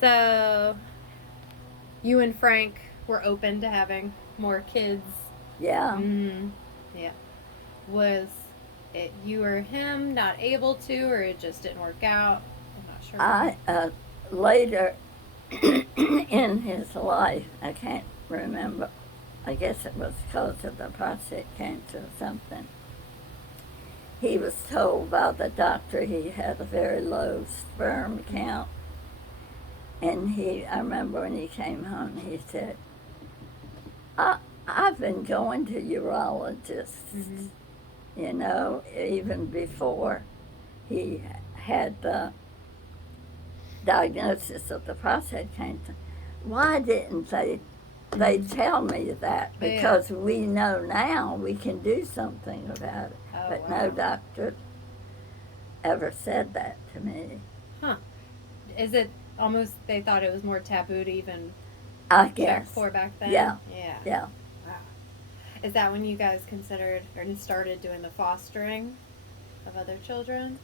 So, you and Frank were open to having more kids. Yeah. Mm. Yeah. Was it you or him not able to, or it just didn't work out? I'm not sure. I later in his life, I can't remember. I guess it was because of the prostate cancer or something. He was told by the doctor he had a very low sperm count, and I remember when he came home, he said, I've been going to urologists, Mm-hmm. even before he had the diagnosis of the prostate cancer. Why didn't they tell me that? Yeah. Because we know now we can do something about it. Oh But no wow. doctor ever said that to me. Huh. Is it almost they thought it was more taboo to even I check guess. for back then? Yeah. Yeah. Yeah. Wow. Is that when you guys considered or started doing the fostering of other children?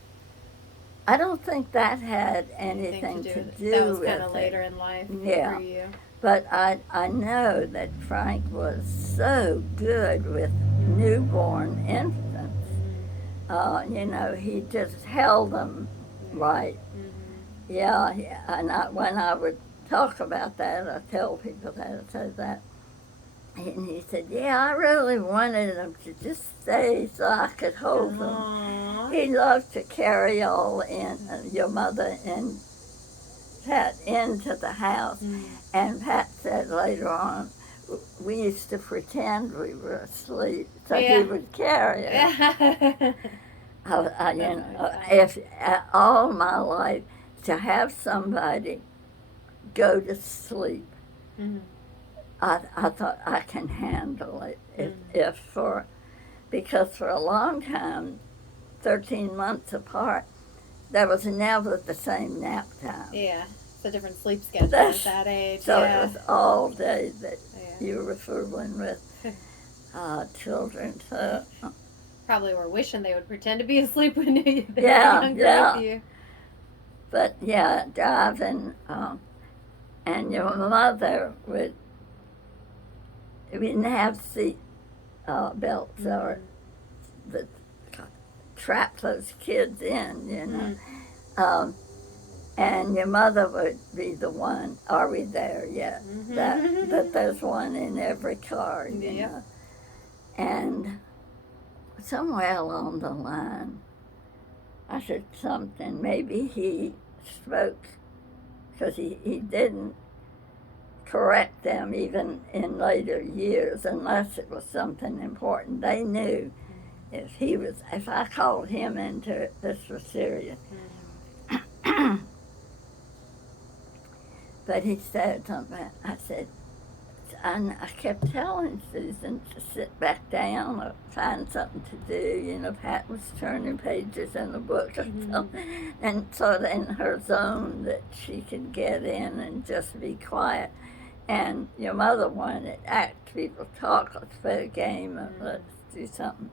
I don't think that had Anything to anything do to with it? That was do kind of with it. later in life for Yeah. you. But I know that Frank was so good with Mm-hmm. newborn infants. Mm-hmm. He just held them right. Yeah. Mm-hmm. Yeah, yeah. And when I would talk about that, I tell people that, I say that. And he said, yeah, I really wanted them to just stay so I could hold them. Aww. He loved to carry all in, your mother and Pat into the house. Mm. And Pat said later on, we used to pretend we were asleep so he Yeah. would carry us. Yeah. That's always fun. If all my life to have somebody go to sleep, Mm-hmm. I thought I can handle it. Mm. Because for a long time, 13 months apart, there was never the same nap time. Yeah. It's a different sleep schedule at That's, that age. so it Yeah. was all day that Yeah. you were fooling with children. So Probably were wishing they would pretend to be asleep when they were yeah, younger yeah. with you. But yeah, driving, and your mother would. We didn't have seat belts or Mm. that trap those kids in, Mm. Um, and your mother would be the one. Are we there yet? That Mm-hmm. there's one in every car, Yep. And somewhere along the line, I said something. Maybe he spoke because he didn't correct them even in later years unless it was something important. They knew if I called him into it, this was serious. Mm-hmm. But he said something. I said, and I kept telling Susan to sit back down or find something to do. Pat was turning pages in the book or Mm-hmm. something, and sort of in her zone that she could get in and just be quiet. And your mother wanted to act, people talk, let's play a game, or Mm-hmm. let's do something.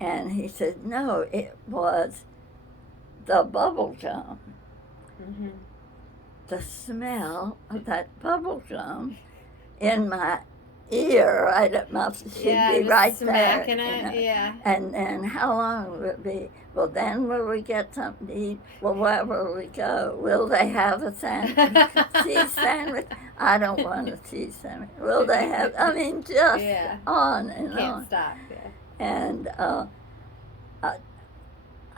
And he said, no, it was the bubble gum. Mm-hmm. The smell of that bubble gum in my ear, right at my, she'd Yeah, be just right there, smacking it. Yeah. And how long would it be? Well, then will we get something to eat? Well, where will we go? Will they have a cheese sandwich? I don't want a cheese sandwich. Will they have, I mean, just Yeah. on and Can't on. stop. Yeah. And I,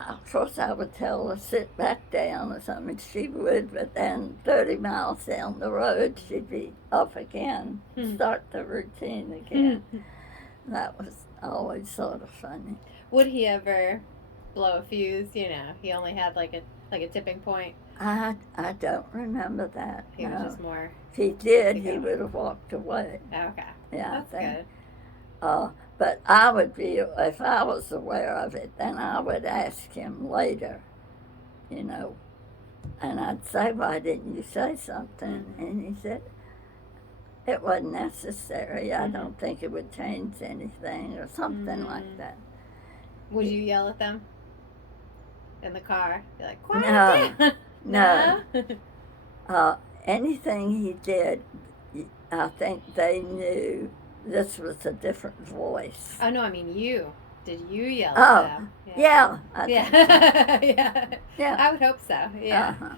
of course, I would tell her sit back down or something. She would, but then 30 miles down the road, she'd be up again, start the routine again. That was always sort of funny. Would he ever blow a fuse? He only had like a tipping point. I don't remember that. He was just more. If he did, he would have walked away. Okay. Yeah, That's good. But I would be, if I was aware of it, then I would ask him later, you know, and I'd say, why didn't you say something? Mm-hmm. And he said, it wasn't necessary. I Mm-hmm. don't think it would change anything or something like that. Would you yell at them? In the car? Be like, quiet down. No, No? Anything he did, I think they knew this was a different voice. Oh no, I mean you. Did you yell Oh, at them? yeah, I think so. Yeah. Yeah. Yeah. I would hope so. Yeah. Uh-huh.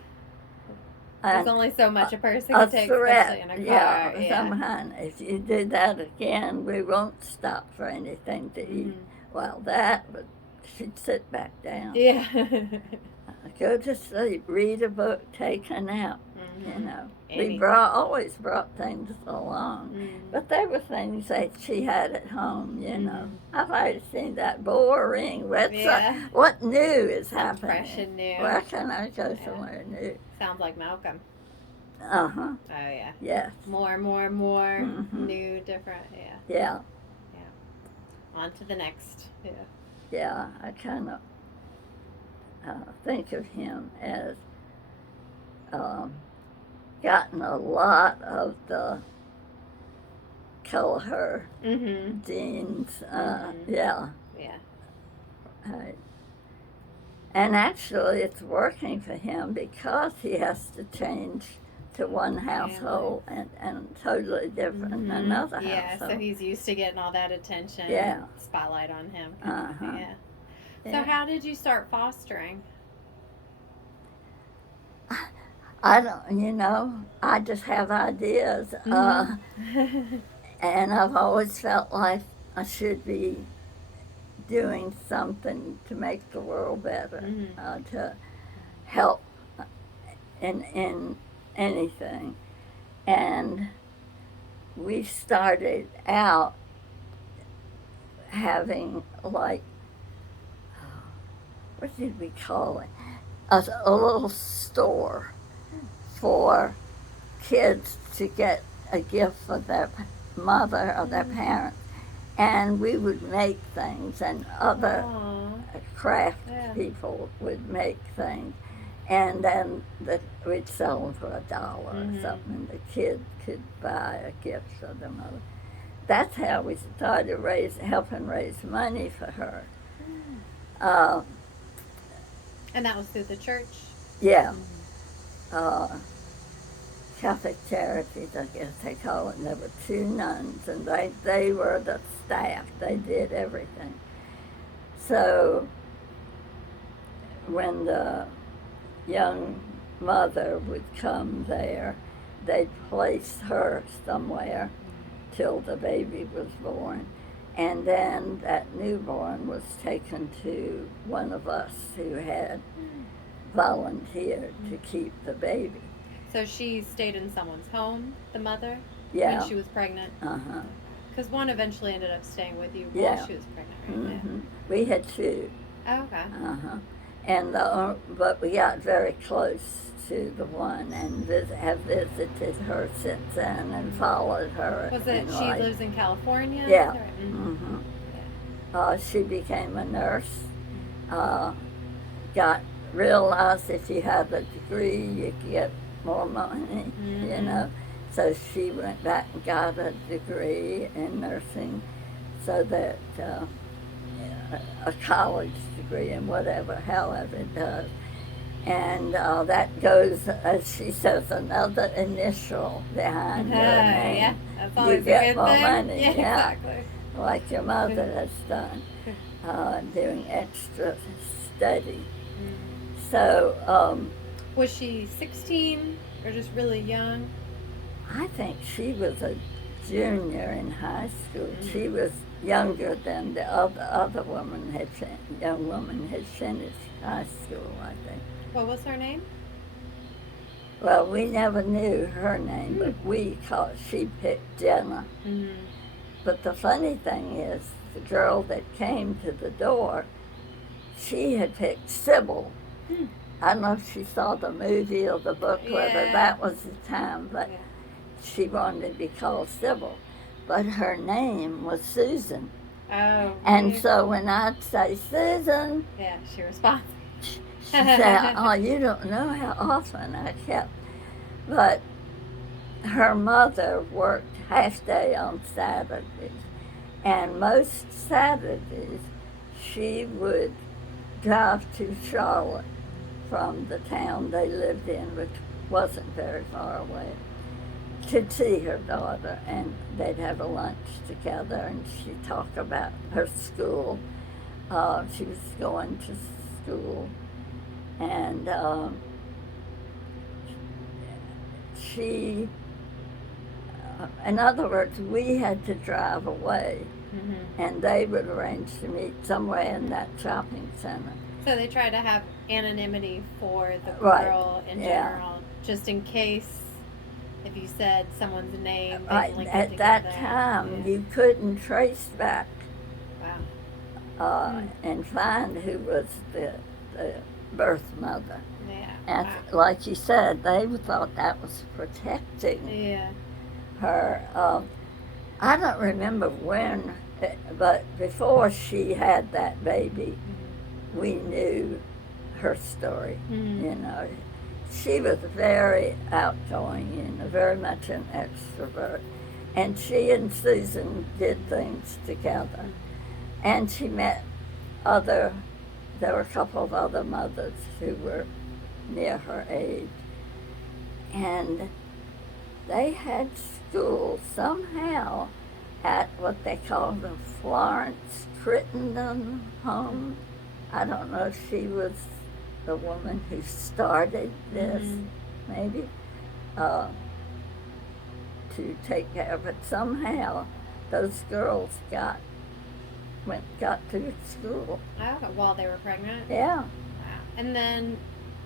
There's And only so much a person a can take, threat, especially in a car. yeah, Yeah. some kind. If you do that again, we won't stop for anything to eat. Mhm. Well, that, but she'd sit back down. Yeah. Go to sleep, read a book, take a nap. Mhm. You know, Anything. always brought things along, Mhm. but they were things that she had at home. You know, Mhm. I've already seen that boring. Yeah. What new is happening? Fresh and new. Where can I go Yeah. somewhere new? Sounds like Malcolm. Uh huh. Oh yeah. Yes. More, Mhm. new, different. Yeah. Yeah. On to the next. Yeah. Yeah. I kind of think of him as gotten a lot of the Kelleher Mhm. genes. Mhm. Yeah. Yeah. Right. And actually, it's working for him because he has to change to one household and totally different in Mhm. another Yeah. household. So he's used to getting all that attention. Yeah. Spotlight on him. Uh-huh. Yeah. So Yeah. how did you start fostering? I don't, I just have ideas. Mhm. And I've always felt like I should be doing something to make the world better, Mhm. to help in anything. And we started out having, like, what did we call it? A little store for kids to get a gift for their mother or their parents. And we would make things, and other Aw. craft Yeah. people would make things. And then we'd sell them for $1 Mhm. or something, and the kid could buy a gift for the mother. That's how we started helping raise money for her. And that was through the church. Yeah, Mhm. Catholic Charities, I guess they call it. And there were 2 nuns, and they were the staff. They did everything. So when the young mother would come there, they'd place her somewhere till the baby was born. And then that newborn was taken to one of us who had volunteered to keep the baby. So she stayed in someone's home, the mother, Yeah. when she was pregnant? Uh-huh. Because one eventually ended up staying with you Yeah. while she was pregnant, right? Mm-hmm. We had 2. Yeah. Oh, okay. Uh-huh. And but we got very close to the one and have visited her since then and followed her. Was it she lives in California? Yeah. Right. Mm-hmm. Yeah. She became a nurse. Realized if you had a degree, you could get more money. Mhm. So she went back and got a degree in nursing, so that a college degree in whatever, however it does. And that goes, as she says, another initial behind your name. Yeah, that's You always get a good more thing. money, Yeah, yeah. exactly. Like your mother has done, doing extra study. Mm. So Was she 16 or just really young? I think she was a junior in high school. Mm. She was younger than the other woman young woman had finished high school, I think. What was her name? Well, we never knew her name, but she picked Jenna. Mm-hmm. But the funny thing is, the girl that came to the door, she had picked Sybil. Hmm. I don't know if she saw the movie or the book, whether Yeah. that was the time, but Yeah. she wanted to be called Sybil. But her name was Susan. Oh. And weird. so when I'd say, Susan, Yeah, she responds. she said, oh, you don't know how often I kept. But her mother worked half day on Saturdays. And most Saturdays, she would drive to Charlotte from the town they lived in, which wasn't very far away, to see her daughter, and they'd have a lunch together, and she'd talk about her school. She was going to school, and she, in other words, we had to drive away, and they would arrange to meet somewhere in that shopping center. So they try to have anonymity for the Right, girl in yeah. general, just in case if you said someone's name, they Right, can link it at that together. time, Yeah. you couldn't trace back Wow. and find who was the birth mother. Yeah. And Wow. like you said, they thought that was protecting Yeah. her. I don't remember when, but before she had that baby, we knew her story. Mhm. You know, she was very outgoing and very much an extrovert. And she and Susan did things together. And she met there were a couple of other mothers who were near her age. And they had school somehow at what they called the Florence Crittenden home. I don't know if she was the woman who started this, maybe, to take care of it. Somehow those girls got to school. Oh, while they were pregnant. Yeah. Wow. And then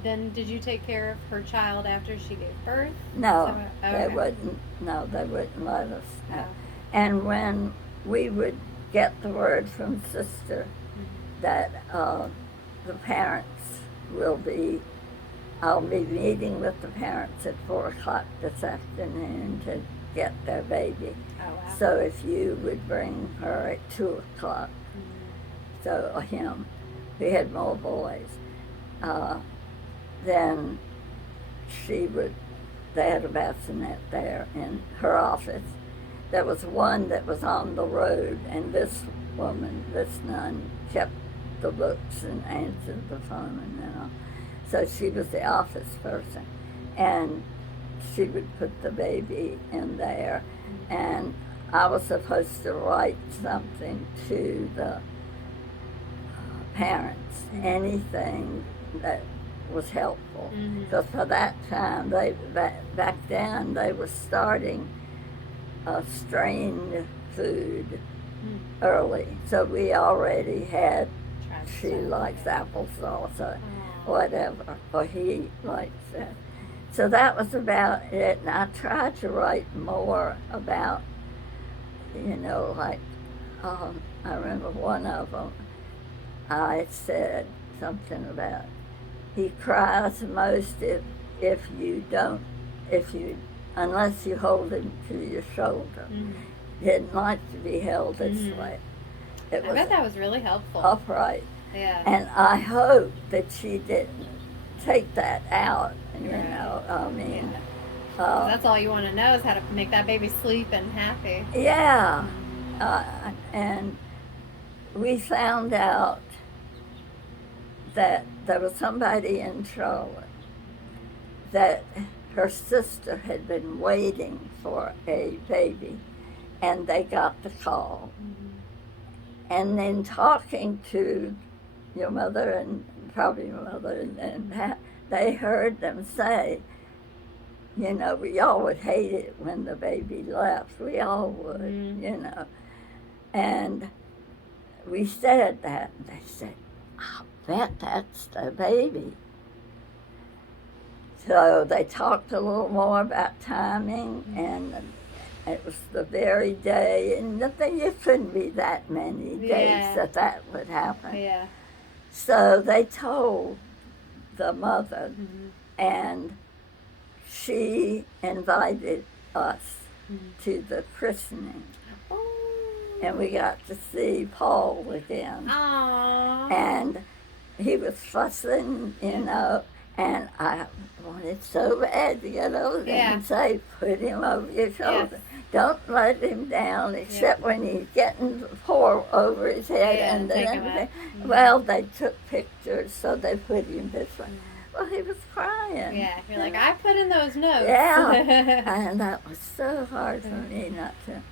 did you take care of her child after she gave birth? No, So, they okay. wouldn't. No, they wouldn't let us. No. Oh. And when we would get the word from Sister that the parents I'll be meeting with the parents at 4:00 this afternoon to get their baby. Oh, wow. So if you would bring her at 2:00, so him, we had more boys, then they had a bassinet there in her office. There was one that was on the road, and this woman, this nun, kept the books and answered the phone and so she was the office person, and she would put the baby in there, and I was supposed to write something to the parents, anything that was helpful. Because for that time, back then, they were starting strained food early, so we already had. She likes applesauce or whatever, or he likes that. So that was about it. And I tried to write more about, like, I remember one of them, I said something about, he cries most unless you hold him to your shoulder. He didn't like to be held this way. I bet that was really helpful. Upright. Yeah. And I hope that she didn't take that out, That's all you want to know is how to make that baby sleep and happy. Yeah. And we found out that there was somebody in Charlotte that her sister had been waiting for a baby, and they got the call. And then talking to your mother and probably your mother, and they heard them say, we all would hate it when the baby left. We all would, And we said that, and they said, I'll bet that's the baby. So they talked a little more about timing, and it was the very day, and you couldn't be that many days that would happen. Yeah. So they told the mother, and she invited us to the christening. And we got to see Paul again. Aww. And he was fussing, and I wanted so bad to get over there and say, put him over your shoulder. Yes. Don't let him down, except when he's getting pour over his head. Yeah, and take then him everything. out. Well, they took pictures, so they put him this way. Well, he was crying. Yeah, you're like, I put in those notes. Yeah. And that was so hard for me not to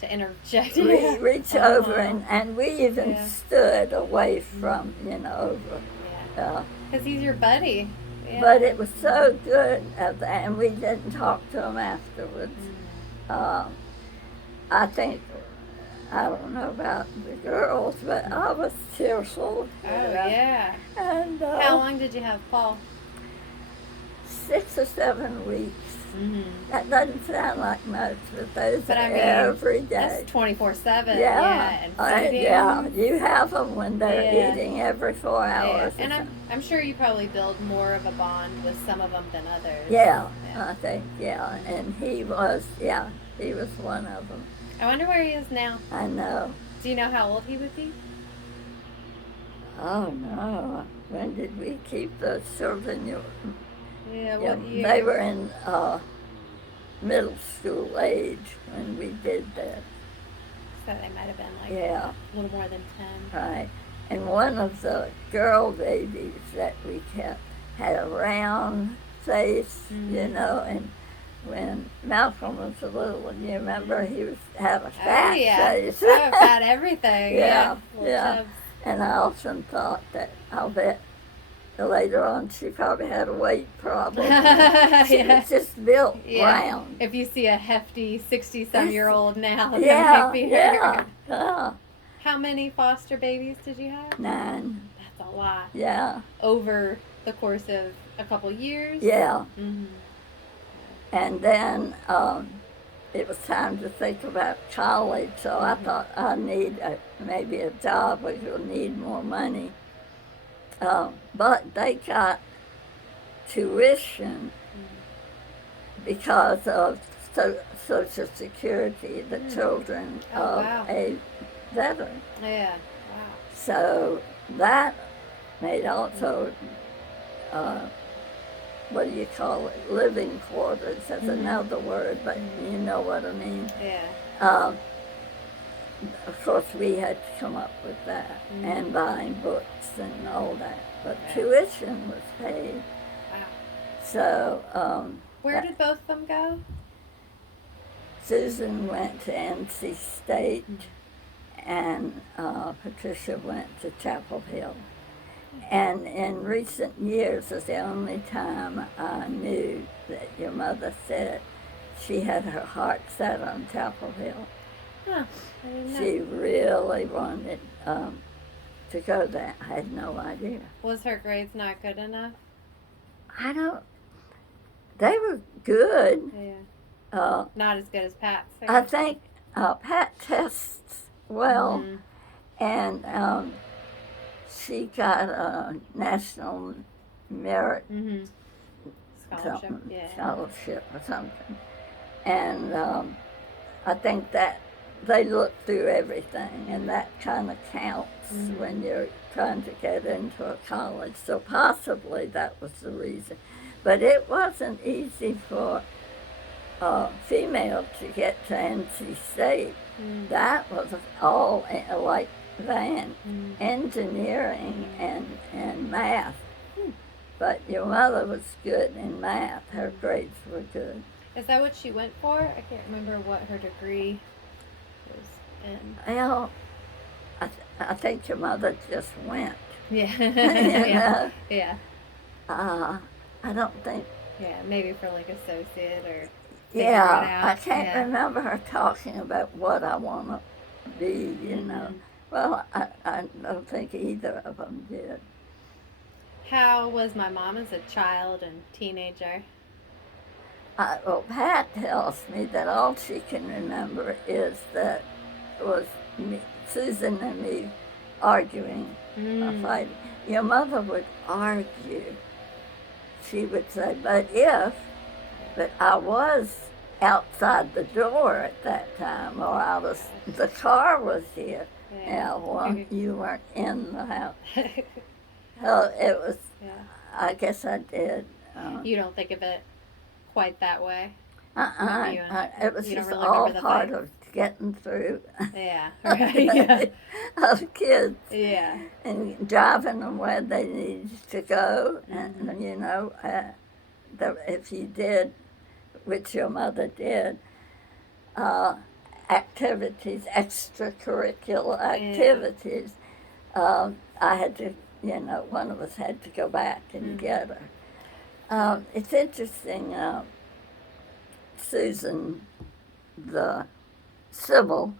To interject. reach over, and we even Yeah. stood away from, over. Yeah. Because he's your buddy. Yeah. But it was so good at that, and we didn't talk to him afterwards. I think, I don't know about the girls, but I was tearful. Oh, yeah. And how long did you have Paul? 6 or 7 weeks. Mm-hmm. That doesn't sound like much, but those But are I mean, every day. That's 24/7. Yeah. And feeding. Yeah, you have them when they're Yeah. eating every 4 hours. Yeah. And I'm sure you probably build more of a bond with some of them than others. Yeah, I think, and he was one of them. I wonder where he is now. I know. Do you know how old he would be? Oh no! When did we keep those children? Yeah, what year? They were in middle school age when we did that. So they might have been like Yeah. a little more than 10. Right. And one of the girl babies that we kept had a round face, and when Malcolm was a little one, you remember he had a fat face. Oh, fat everything. Yeah. Chubs. And I often thought that I'll bet later on she probably had a weight problem. She was just built round. If you see a hefty 60-some-year-old now, that Yeah, might be her. yeah. How many foster babies did you have? 9. That's a lot. Yeah. Over the course of a couple years? Yeah. Mm-hmm. And then it was time to think about college, so I thought I need maybe a job, we will need more money. But they got tuition because of Social Security, the children of a veteran. Yeah, wow. So that made also, what do you call it, living quarters, that's another word, but you know what I mean. Yeah. Of course, we had to come up with that and buying books and all that, but tuition was paid. Wow. So, where did both of them go? Susan went to NC State, and Patricia went to Chapel Hill. And in recent years is the only time I knew that your mother said she had her heart set on Chapel Hill. Huh. I didn't know. She really wanted to go there. I had no idea. Was her grades not good enough? They were good. Yeah. Not as good as Pat's. I think Pat tests well, and she got a national merit scholarship or something. And I think that they look through everything, and that kind of counts when you're trying to get into a college. So possibly that was the reason. But it wasn't easy for a female to get to NC State. That was all like Van, engineering and math. But your mother was good in math. Her grades were good. Is that what she went for? I can't remember what her degree was in. Well, I think your mother just went. Yeah. Yeah. I don't think. Yeah, maybe for like associate or. Yeah, I can't remember her talking about what I want to be, Well, I don't think either of them did. How was my mom as a child and teenager? Well, Pat tells me that all she can remember is that it was Susan and me arguing, fighting. Your mother would argue. She would say, but I was outside the door at that time, or the car was here. Yeah, well, you weren't in the house. So it was, I guess I did. You don't think of it quite that way? It was You don't just really all remember the part fight? of getting through Yeah. Right. Yeah. of kids Yeah. and driving them where they needed to go. Mhm. And, if you did, which your mother did, uh, activities, extracurricular activities, I had to, one of us had to go back and get her. It's interesting, Susan, the Sybil,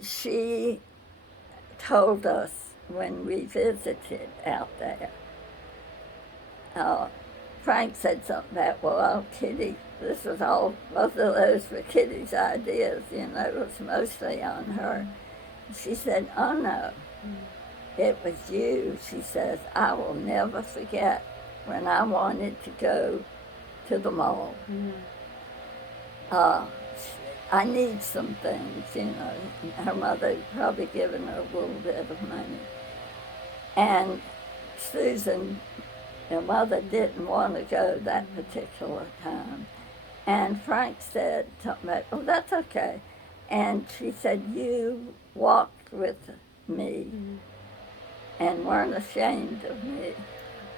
she told us when we visited out there, Frank said something about, well, Kitty, this was all, both of those were Kitty's ideas, it was mostly on her. She said, oh no, it was you. She says, I will never forget when I wanted to go to the mall. Uh, I need some things. Her mother had probably given her a little bit of money. And Susan, her mother, didn't want to go that particular time. And Frank said something about, oh, that's okay. And she said, you walked with me and weren't ashamed of me.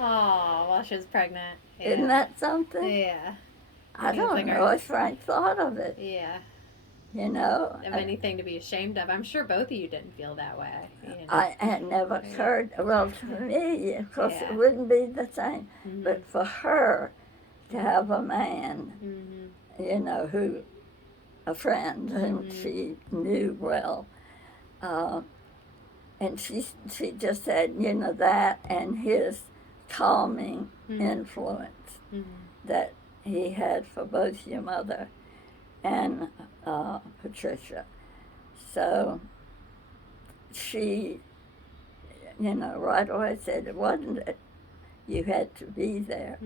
Oh, while she was pregnant. Yeah. Isn't that something? Yeah. I don't know if Frank thought of it. Yeah. Of anything to be ashamed of. I'm sure both of you didn't feel that way. I had never occurred. Well, to me, of course, it wouldn't be the same. Mm-hmm. But for her to have a man, who, a friend whom she knew well, and she just said, that and his calming influence that he had for both your mother and Patricia. So she, right away said it wasn't that you had to be there.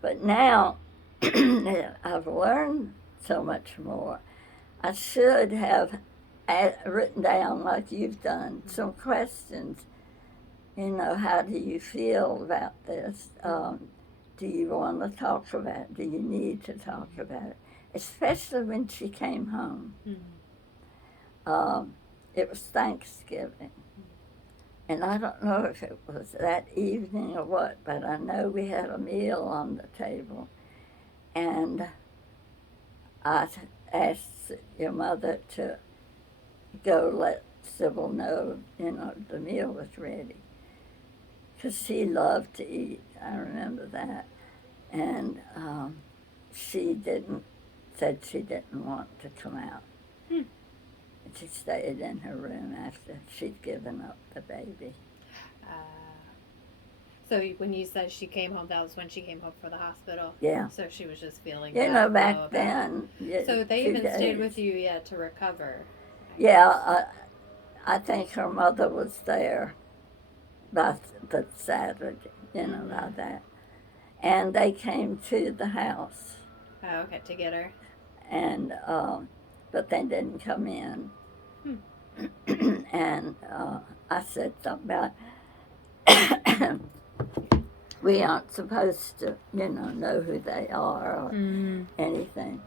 But now I've learned so much more. I should have written down, like you've done, some questions. How do you feel about this? Do you want to talk about it? Do you need to talk about it? Especially when she came home. It was Thanksgiving. And I don't know if it was that evening or what, but I know we had a meal on the table. And I asked your mother to go let Sybil know, the meal was ready. Because she loved to eat, I remember that. And she said she didn't want to come out. She stayed in her room after she'd given up the baby. So when you said she came home, that was when she came home from the hospital? Yeah. So she was just feeling back then. So they even stayed with you, to recover? Yeah, I think her mother was there by the Saturday, by that. And they came to the house. Oh, okay, to get her. And, but they didn't come in. And I said something about, we aren't supposed to, know who they are or anything.